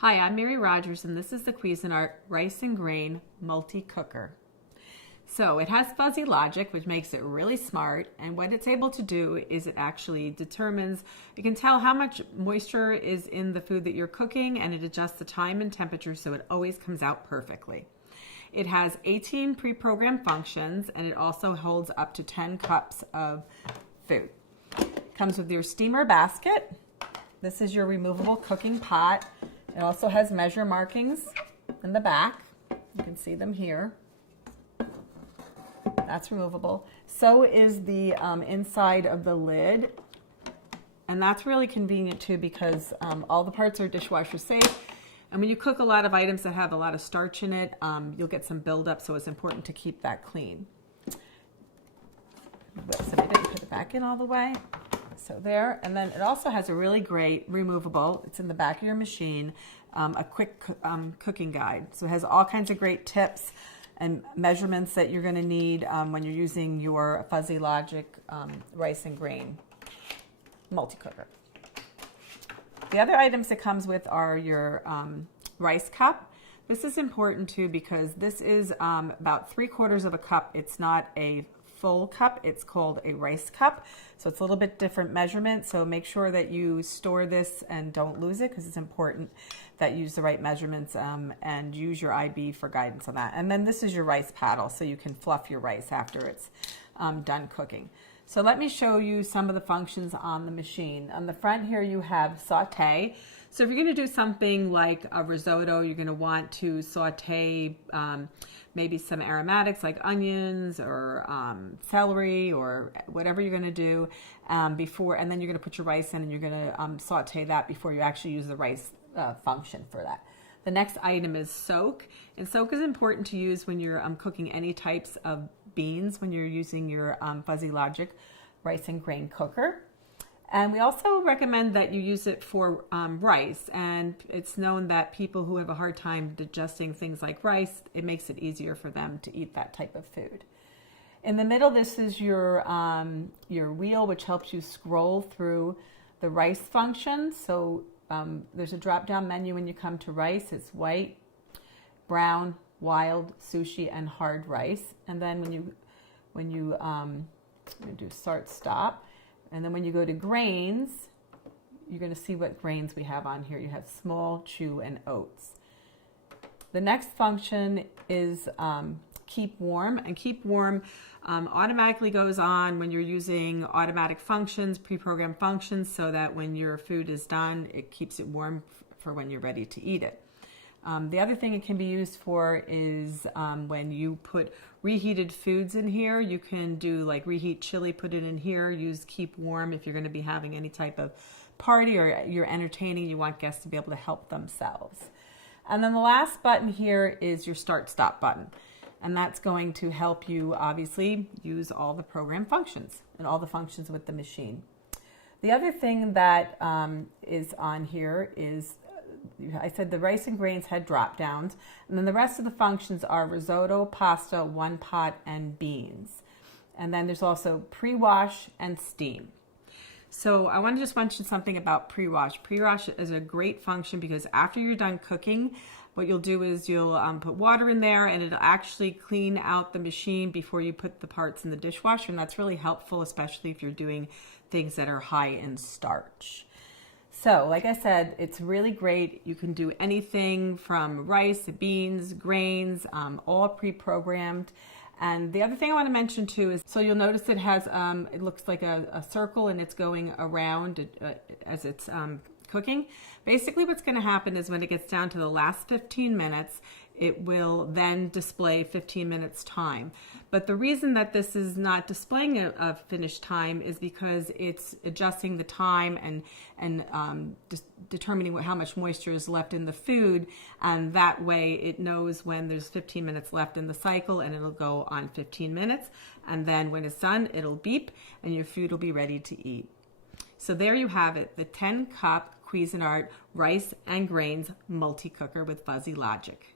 Hi, I'm Mary Rogers, and this is the Cuisinart Rice and Grain Multi-Cooker. So it has fuzzy logic, which makes it really smart, and what it's able to do is it actually determines, you can tell how much moisture is in the food that you're cooking, and it adjusts the time and temperature so it always comes out perfectly. It has 18 pre-programmed functions, and it also holds up to 10 cups of food. It comes with your steamer basket. This is your removable cooking pot. It also has measure markings in the back. You can see them here. That's removable. So is the inside of the lid. And that's really convenient too because all the parts are dishwasher safe. And when you cook a lot of items that have a lot of starch in it, you'll get some buildup, so it's important to keep that clean. Whoops, I didn't put it back in all the way. So there, and then it also has a really great removable, it's in the back of your machine, a quick cooking guide. So it has all kinds of great tips and measurements that you're going to need when you're using your Fuzzy Logic rice and grain multi-cooker. The other items it comes with are your rice cup. This is important too because this is about 3/4 of a cup. It's not a full cup, it's called a rice cup. So it's a little bit different measurement. So make sure that you store this and don't lose it because it's important that you use the right measurements and use your IB for guidance on that. And then this is your rice paddle so you can fluff your rice after it's done cooking. So let me show you some of the functions on the machine. On the front here you have saute. So if you're going to do something like a risotto, you're going to want to saute maybe some aromatics like onions or celery or whatever you're going to do before, and then you're going to put your rice in and you're going to saute that before you actually use the rice function for that. The next item is soak, and soak is important to use when you're cooking any types of beans when you're using your Fuzzy Logic rice and grain cooker. And we also recommend that you use it for rice, and it's known that people who have a hard time digesting things like rice, it makes it easier for them to eat that type of food. In the middle, this is your wheel, which helps you scroll through the rice function. So there's a drop-down menu when you come to rice. It's white, brown, wild, sushi, and hard rice. And then when you do start, stop. And then when you go to grains, you're going to see what grains we have on here. You have small, chew, and oats. The next function is keep warm. And keep warm automatically goes on when you're using automatic functions, pre-programmed functions, so that when your food is done, it keeps it warm for when you're ready to eat it. The other thing it can be used for is when you put reheated foods in here. You can do like reheat chili, put it in here, use keep warm if you're going to be having any type of party or you're entertaining, you want guests to be able to help themselves. And then the last button here is your start stop button. And that's going to help you obviously use all the program functions and all the functions with the machine. The other thing that is on here is I said the rice and grains had drop downs, and then the rest of the functions are risotto, pasta, one pot, and beans. And then there's also pre-wash and steam. So I want to just mention something about pre-wash. Pre-wash is a great function because after you're done cooking, what you'll do is you'll put water in there and it'll actually clean out the machine before you put the parts in the dishwasher, and that's really helpful, especially if you're doing things that are high in starch. So, like I said, it's really great. You can do anything from rice, beans, grains, all pre-programmed. And the other thing I want to mention too is, so you'll notice it has, it looks like a circle and it's going around as it's cooking. Basically what's going to happen is when it gets down to the last 15 minutes, it will then display 15 minutes time. But the reason that this is not displaying a finished time is because it's adjusting the time and determining how much moisture is left in the food, and that way it knows when there's 15 minutes left in the cycle and it'll go on 15 minutes, and then when it's done it'll beep and your food will be ready to eat. So there you have it, the 10-cup Cuisinart Rice and Grains Multi-Cooker with Fuzzy Logic.